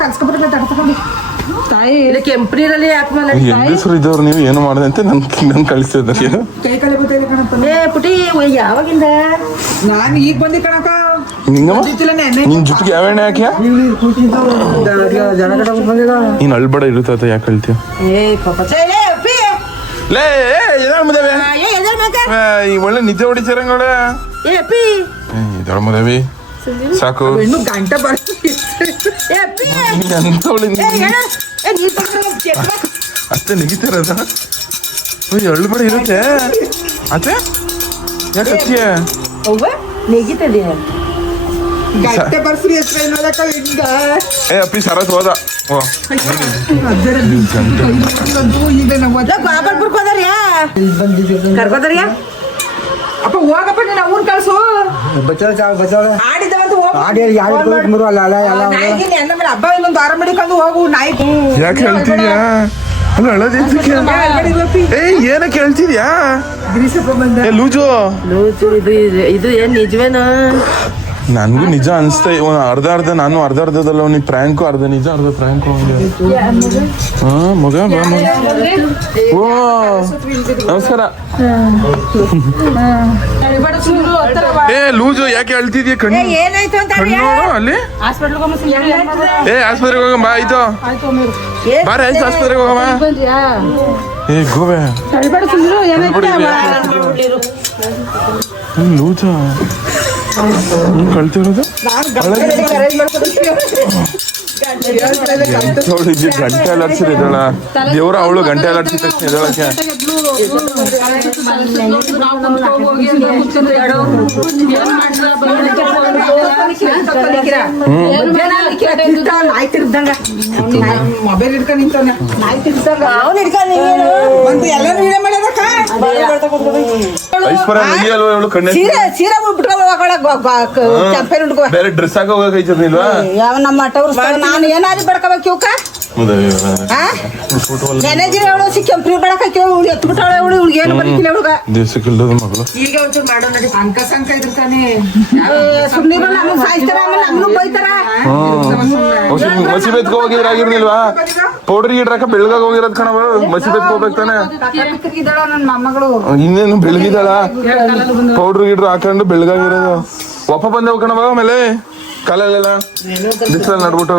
ಕಲ್ಸ್ಕೊಬಿಡ್ಬೇಕು ತಡ್ಕೊಂಡು ತಾಯಿ ಇಲ್ಲ ಕೆಂಪ್ರೀರಲ್ಲಿ ಯಾಕೆ ಮನೆ ಹೆಂಗಸರು ಇದ್ದವ್ರು ನೀವು ಏನು ಮಾಡಿದೆ ಅಂತ ನನ್ ಕಳಿಸ್ತಿದ್ದಾರೆ ಕೈ ಕಲೆ ಗೊತ್ತಿಲ್ಲ ಕಣಪ್ಪ ಪುಟಿ ಯಾವಾಗಿಂದ ನಾನು ಈಗ ಬಂದಿ ಕಣಕ ನಿಂಗಮ್ಮ ನಿನ್ ಜೊತೆಗೆ ಯಾವ ಎಣ್ಣೆ ಹಾಕ್ಯಾ ಜನ ಕಡೆ ಬಂದಿದ ನೀನ್ ಅಳ್ಬೇಡ ಇರುತ್ತ ಯಾಕೆ ಹೇಳ್ತೀಯ ಲೇ ಎದಾಳ ಮುದೇವಿ ಈ ಒಳ್ಳೆ ನಿದ್ದೆ ಹೊಡಿತೀರಂಗಳ ಇದಳ ಮುದೇವಿ ಸಾಕು ಇನ್ನು ಗಂಟೆ ಬರ್ತೀನಿ ಎಂತವಳಿ ಅಷ್ಟೇ ನೆಗಿತಿರದ ಅಳ್ಬೇಡ ಇರುತ್ತೆ ಅತ್ತೆ ಯಾಕೆ ಹತ್ತಿಯ ನೆಗಿತದೆ ಗಂಟೆ ಬರ್ಸ್ರಿ ಹೆಸರು ಏನೋದಕ್ಕ ಹಿಂಗ ಏ ಅಪ್ಪಿ ಸರತ್ ಹೋದ ಓ ಈಗ ನಾವು ಬಾಬರ್ಪುರ್ಕೋದಾರ್ಯಾ ಕರ್ಕೋದಾರ್ಯಾ ಅಪ್ಪ ಹೋಗಪ್ಪ ನೀನು ಅವ್ನ್ ಕಳ್ಸು ಆಡಿದವಂತ ಹೋಗು ನಾಯಿಗೆ ಎನ್ನ ಮೇಲೆ ಹಬ್ಬ ಇನ್ನೊಂದು ವಾರ ಮಡಿಕೊಂಡು ಹೋಗು ನಾಯಿ ಯಾಕೆ ಹೇಳ್ತಿದ್ಯಾ ಅಲ್ಲ ಅಳದೇಂತಕ್ಕೆ ಏ ಏನಕ್ಕೆ ಹೇಳ್ತಿದ್ಯಾ ಏ ಲೂಜು ಇದು ಏನ್ ನಿಜವೇನಾ ನನ್ಗೂ ನಿಜ ಅನ್ಸ್ತಾ ಅರ್ಧ ನಾನು ಅರ್ಧದಲ್ಲ ನೀ ಪ್ರ್ಯಾಂಕು ಅರ್ಧ ನಿಜ ಅರ್ಧ ಪ್ರ್ಯಾಂಕು ಹಾ ಮಗ ಬಾ ಮಗ ಓ ನಮಸ್ಕಾರ ಏ ಲೂಜು ಯಾಕೆ ಅಳ್ತಿದ್ಯಾ ಕಣ್ಣು ಏನಾಯ್ತು ಅಂತ ಕಣ್ಣು ನೋಡು ಅಲ್ಲಿ ಏ ಆಸ್ಪತ್ರೆಗೆ ಹೋಗಮ್ಮ ಆಯ್ತು ಬಾರೆ ಆಯ್ತು ಆಸ್ಪತ್ರೆಗೆ ಹೋಗಮ್ಮ ಏ ಗೋವೆ ಲೂಜ ನೀನ್ ಕಳ್ತಿರೋದು ಗಂಟೆ ಅಲರ್ಸಿದ್ದಾಳ ದೇವ್ರ ಅವಳು ಗಂಟೆ ಅಲರ್ಸಿದ ತಕ್ಷಣ ಎದ್ದೇಳಕ್ಕೆ ಮೊಬೈಲ್ ಹಿಡ್ಕೊಂಡು ನಿಂತವನ ಅವ್ನು ಹಿಡ್ಕೊಂಡು ಮತ್ತೆ ಎಲ್ಲರೂ ವಿಡಿಯೋ ಮಾಡ್ಯಾರಕ್ಕ ಐಶ್ವರ್ಯ ನಗಿಯಲ್ವ ಅವಳು ಕಣ್ಣೆ ಸೀರೆ ಸೀರೆ ಬಿಟ್ಕೊಂಡು ಕೆಂಪೇನು ಹುಡ್ಕೋ ಬೇರೆ ಡ್ರೆಸ್ ಹಾಕಿ ಹೋಗಕೈತಿರ್ನಿಲ್ವಾ ಯಾವ ನಮ್ಮ ಟವರ್ ನಾನು ಏನಾದ್ರು ಬಡ್ಕೋಬೇಕು ಇವಕ್ಕ ಮ್ಯಾನೇಜರ್ ಅವಳು ಕೆಂಪಿ ಬಡಕ ಎತ್ಬಿಟ್ಟಾಳೆ ಅವಳು ಇವ್ಳಿಗೆ ಏನು ಬರೀತಿಲ್ಲ ಅವಳಿಗ ದೇಶಕ್ಕಿಲ್ಲದ ಮಗಳು ಈಗ ಒಂಚೂರು ಮಾಡೋ ನೋಡಿ ಅಂಕ ಸಂಕ ಇರ್ತಾನೆ ಸುಮ್ಮನೆ ನಮ್ಮನ್ನ ಸಾಯಿಸ್ತಾರ ಆಮೇಲೆ ನಮ್ಮನ್ನು ಬೈತಾರ ಮಸೀಬೆತ್ಗೆ ಹೋಗಿದ್ರ ಆಗಿರ್ನಿಲ್ವಾ ಪೌಡ್ರಿ ಗಿಡ್ರಾಕ ಬೆಳಗಾಗ ಹೋಗಿರೋದ್ ಕಣವ ಮಸೀಬೆತ್ಗೆ ಹೋಗ್ಬೇಕು ತಾನೆ ನನ್ನ ಮೊಮ್ಮಗಳು ಇನ್ನೇನು ಬೆಳಗಿದಾಳ ಪೌಡ್ರ್ ಗಿಡ್ರು ಹಾಕೊಂಡು ಬೆಳಗಾಗಿರೋದು ಒಪ್ಪ ಬಂದವು ಕಣವ ಆಮೇಲೆ ಕಾಲಲ್ಲೆಲ್ಲ ಬಿಸಿಲಲ್ಲಿ ನಡ್ಬಿಟ್ಟು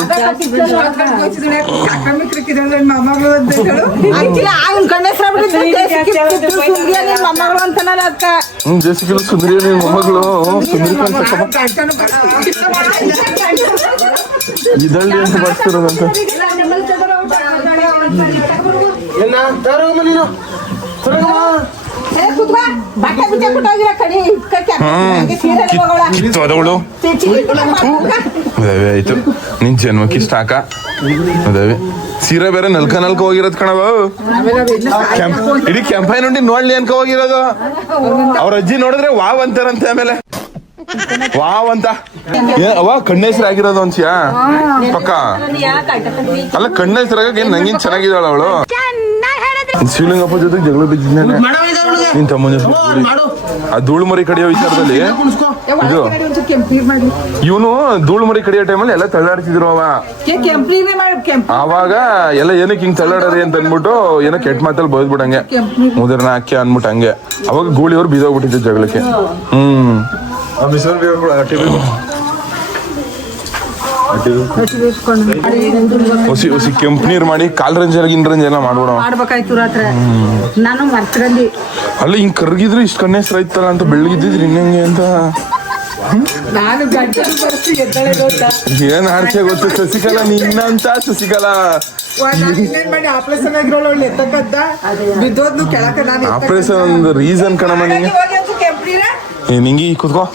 ಮೊಮ್ಮಗಳು ಅಂತ ಹೇಳು ಆಯ್ತಿಲ್ಲ ಅವ್ನ ಕಣ್ಣೆಸ್ರ ಮೊಮ್ಮಗಳು ಅಂತಾನಲ್ಲ ಅಕ್ಕ ಜೇಸಿಕಿಲ್ಲ ಸುಂದರಿ ನಿನ್ ಮೊಮ್ಮಗಳು ಸುಂದರಿ ಕಾಣ್ತಕ್ಕಪ್ಪ ಇದಳ್ಳಿ ಅಂತ ಬರ್ತಿರೋದಂತ ಕಿತ್ತೋದವಳು ಅದೇ ಆಯ್ತು ನಿನ್ ಜನ್ಮಕ್ಕೆ ಇಷ್ಟ ಹಾಕ ಅದೇ ಸೀರೆ ಬೇರೆ ನಲ್ಕ ಹೋಗಿರೋದ್ ಕಣವ ಇಡೀ ಕೆಂಪಾಯಿ ನೋಡಿ ನೋಡ್ಲಿ ಅನ್ಕ ಹೋಗಿರೋದು ಅವ್ರ ಅಜ್ಜಿ ನೋಡಿದ್ರೆ ವಾವ್ ಅಂತಾರಂತೆ ಆಮೇಲೆ ವಾವ್ ಅಂತ ಅವ ಕಣ್ಣೆಸ್ರಾಗಿರೋದು ಅನ್ಸಿಯಾ ಪಕ್ಕ ಅಲ್ಲ ಕಣ್ಣೆಸ್ರಾಗ ಏನ್ ನಂಗಿನ್ ಚೆನ್ನಾಗಿದ್ದಾಳ ಅವಳು ಶಿವಲಿಂಗಪ್ಪ ಜೊತೆ ಜಗಳ ಬಿದ್ದಿದ್ದಾನೆ ನಿನ್ ತಮ್ಮನ ಆ ಧೂಳು ಮರಿ ಕಡಿಯೋ ವಿಚಾರದಲ್ಲಿ ಇದು ಇವನು ಧೂಳು ಮರಿ ಕಡಿಯೋ ಟೈಮಲ್ಲಿ ಎಲ್ಲ ತಳ್ಳಾಡ್ತಿದ್ರು ಅವ ಆವಾಗ ಎಲ್ಲ ಏನಕ್ಕೆ ಹಿಂಗ್ ತಳ್ಳಾಡ್ರಿ ಅಂತ ಅಂದ್ಬಿಟ್ಟು ಏನೋ ಕೆಟ್ಟ ಮಾತಲ್ಲಿ ಬೈದ್ಬಿಡಂಗೆ ಮುದಿರ್ನ ಹಾಕಿ ಅನ್ಬಿಟ್ಟು ಹಂಗೆ ಅವಾಗ ಗೂಳಿಯವ್ರು ಬಿದ್ದೋಗ್ಬಿಟ್ಟಿದ್ರು ಜಗಳಕ್ಕೆ ಹೊಸಿ ಹೊಸಿ ಕೆಂಪು ನೀರ್ ಮಾಡಿ ಕಾಲ್ ರಂಜರ್ ಗಿನ್ರಂಜ್ ಎಲ್ಲ ಮಾಡ್ಬಿಡ ಮಾಡ್ಬೇಕಾಯ್ತು ರಾತ್ರಿ ನಾನು ಮರ್ತ್ಕೊಂಡಿ ಅಲ್ಲ ಹಿಂಗ್ ಕರ್ಗಿದ್ರು ಇಷ್ಟ ಕಣ್ಣೆಸ್ರ ಐತಲ್ಲ ಅಂತ ಬೆಳಗಿದ್ದಿದ್ರಿ ಇನ್ನಂಗೆ ಅಂತ ನಾನು ಗಂಟೆ ಬರ್ಸಿ ಎದ್ದಾಳೆ ಗೊತ್ತಾ ಏನ್ ಆಡ್ಕೆ ಗೊತ್ತು ಶಶಿಕಲಾ ನಿನ್ನಂತ ಶಶಿಕಲಾ ಇನ್ನೇನ್ ಮಾಡಿ ಆಪರೇಷನ್ ಆಗಿರೋಳು ಅವಳು ಎತ್ತಕ್ಕದ್ದ ಬಿದ್ದೋದ್ನು ಕೆಳಕ ನಾನು ಆಪರೇಷನ್ ಒಂದು ರೀಸನ್ ಕಣಮ್ಮ ನಿಂಗೆ ನಿಂಗೆ ಕುತ್ಕೋ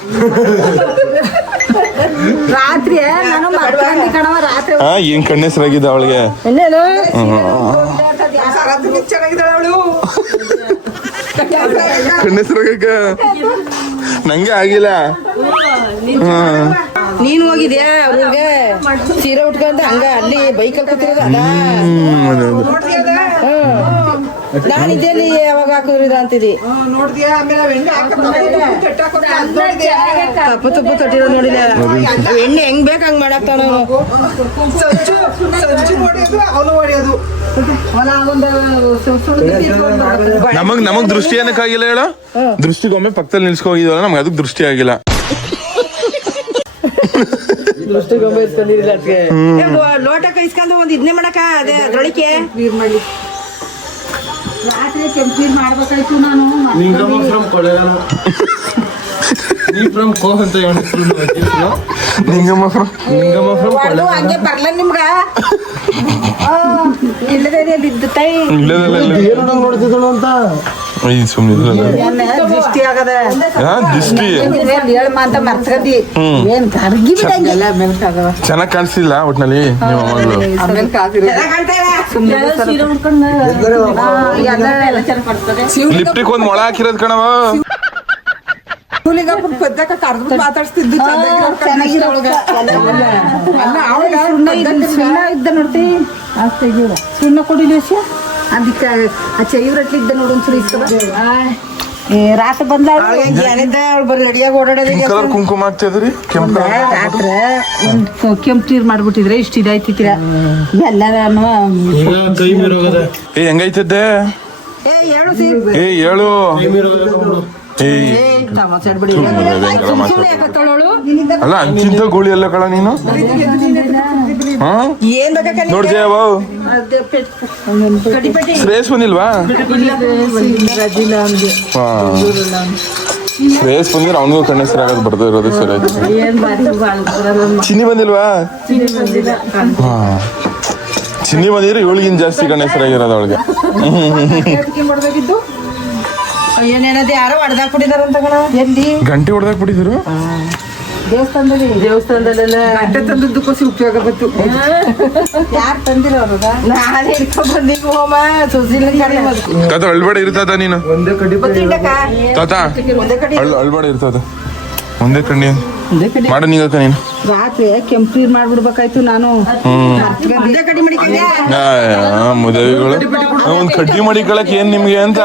ರಾತ್ರಿ ನಾನು ಮರ್ತ್ಕೊಂಡಿ ಕಣವ ರಾತ್ರಿ ಏನ್ ಕಣ್ಣೆಸ್ರಾಗಿದ್ದ ಅವಳಿಗೆ ಇನ್ನೇನು ಚೆನ್ನಾಗಿದ್ದಾಳೆ ಅವಳು ಕಣ್ಣೆಸ್ರಾಗ ನಂಗೆ ಆಗಿಲ್ಲ ನೀನ್ ಹೋಗಿದ್ಯಾ ಅವ್ರಿಗೆ ಸೀರೆ ಉಟ್ಕೊಂಡ ಹಂಗ ಅಲ್ಲಿ ಬೈಕಲ್ಲಿ ಕೂತಿರೋದು ಅದ ನಾನಿದ್ದೇಲಿ ಯಾವಾಗ ಹಾಕಿದ್ರಿದ ಅಂತಿದಿ ನೋಡ್ದಿಯಾ ಆಮೇಲೆ ತಪ್ಪು ತಪ್ಪು ತಟ್ಟಿರೋ ನೋಡಿಲ್ಲ ಎಣ್ಣೆ ಹೆಂಗ್ ಬೇಕ ಹಂಗ್ ಮಾಡಾಕ್ತಾವ ಸಂಜು ಹೊಡೆಯೋದು ಅವನು ಹೊಡೆಯೋದು ನಮಗ್ ದೃಷ್ಟಿ ಏನಕ್ಕಾಗಿಲ್ಲ ಹೇಳ ದೃಷ್ಟಿಗೊಮ್ಮೆ ಪಕ್ಕದಲ್ಲಿ ನಿಲ್ಸ್ಕೊ ಹೋಗಿದ್ವಲ್ಲ ನಮ್ಗೆ ಅದಕ್ಕೆ ದೃಷ್ಟಿ ಆಗಿಲ್ಲ ಲೋಟ ಕೈಸ್ಕೊಂಡು ಒಂದ್ ಇದನ್ನೇ ಮಾಡಕ ಅದೇ ಅದ್ರೊಳಗೆ ನೀರ್ ಮಾಡಿ ರಾತ್ರಿ ಕೆಂಪೀರ್ ಮಾಡ್ಬೇಕಾಯ್ತು ನಾನು ಹಂಗೆ ಬರ್ಲ ನಿಮ್ಗ ಇಲ್ಲದೇ ಬಿದ್ದು ತೈ ನೋಡ್ತಿದ್ದಳು ಅಂತ ದೃಷ್ಟಿ ಆಗದ ದೃಷ್ಟಿ ಹೇಳಮ್ಮ ಅಂತ ಮರ್ತ್ಕಂದಿ ಏನ್ ಕರ್ಗಿ ಬಿಡಂಗಿಲ್ಲ ಚೆನ್ನಾಗ್ ಕಾಣಿಸ್ತಿಲ್ಲ ಒಟ್ನಲ್ಲಿ ನಿಮ್ಮ ಮಗಳು ಲಿಪ್ಟಿಕ್ ಒಂದ್ ಮೊಳ ಹಾಕಿರೋದ್ ಕಣವ ಶಿವಲಿಂಗಪ್ಪನ ಪದ್ದಕ ಕರ್ದು ಮಾತಾಡ್ಸ್ತಿದ್ದು ಸುಣ್ಣ ಇದ್ದ ನೋಡ್ತಿ ಸುಣ್ಣ ಕೊಡಿಲಿ ಅದಕ್ಕೆ ಆ ಚೈವ್ರಟ್ಲಿ ಇದ್ದ ನೋಡು ಒಂದ್ಸರಿ ರಾತ್ರಿ ಬಂದ ಅವಳು ಬರೀ ರೆಡಿಯಾಗಿ ಓಡಾಡೋದು ಕಲರ್ ಕುಂಕುಮ ಹಾಕ್ತಿದ್ರಿ ಕೆಂಪು ರಾತ್ರಿ ಕೆಂಪು ನೀರ್ ಮಾಡ್ಬಿಟ್ಟಿದ್ರೆ ಇಷ್ಟ ಇದಾಯ್ತಿರ ಎಲ್ಲ ಹೆಂಗೈತದ್ದೆ ಹೇಳು ಅಲ್ಲ ಅಂಚಿಂತ ಗೋಳಿ ಎಲ್ಲ ಕಳ ನೀನು ಏನ್ ನೋಡ್ತೀಯ ಶ್ರೇಯಸ್ ಬಂದಿಲ್ವಾ ಶ್ರೇಯಸ್ ಬಂದಿರ ಅವನಿಗೂ ಕಣ್ಣು ಹೆಸರಾಗೋದು ಬರ್ತಾ ಇರೋದು ಸರಿ ಆಯ್ತು. ಏನ್ ಬಾರಿ ಬಾಳ ಚಿನ್ನಿ ಬಂದಿಲ್ವಾ? ಹಾ ಚಿನ್ನಿ ಬಂದಿದ್ರೆ ಇವಳಿಗಿನ್ ಜಾಸ್ತಿ ಕಣ್ಣು ಹೆಸರಾಗಿರೋದು ಅವಳಿಗೆ. ಮಾಡ್ಬೇಕಿದ್ದು ಏನೇನದು ಯಾರೋ ಹೊಡೆದಾಕ್ ಬಿಟ್ಟಿದಾರಂತ ಕಣ. ಎಲ್ಲಿ ಗಂಟೆ ಹೊಡೆದಾಕ್ ಬಿಟ್ಟಿದ್ರು. ದೇವಸ್ಥಾನದಲ್ಲೆಲ್ಲ ಗಂಟೆ ತಂದದ್ದಕ್ಕೋಸಿ ಉಪಯೋಗ ಬಂತು. ಯಾರು ತಂದಿರೋರು? ನಾನು ಹಿಡ್ಕೊಂಡ್ ಬಂದಿದ್ದು ಹೋಮ ಸುಸಿಲ ತಾತ ಅಳ್ಬೇಡ ಇರ್ತದ ನೀನು ತಾತ ಅಳ್ಬೇಡ ಇರ್ತದ ಒಂದೇ ಕಣ್ಣಿ ಮಾಡ ನೀಗಕ್ಕ ನೀನು ರಾತ್ರಿ ಕೆಂಪು ನೀರ್ ಮಾಡ್ಬಿಡ್ಬೇಕಾಯ್ತು ನಾನು. ಮದುವೆಗಳು ಒಂದ್ ಕಡ್ಡಿ ಮಡಿಕೊಳಕ್ ಏನ್ ನಿಮ್ಗೆ ಅಂತ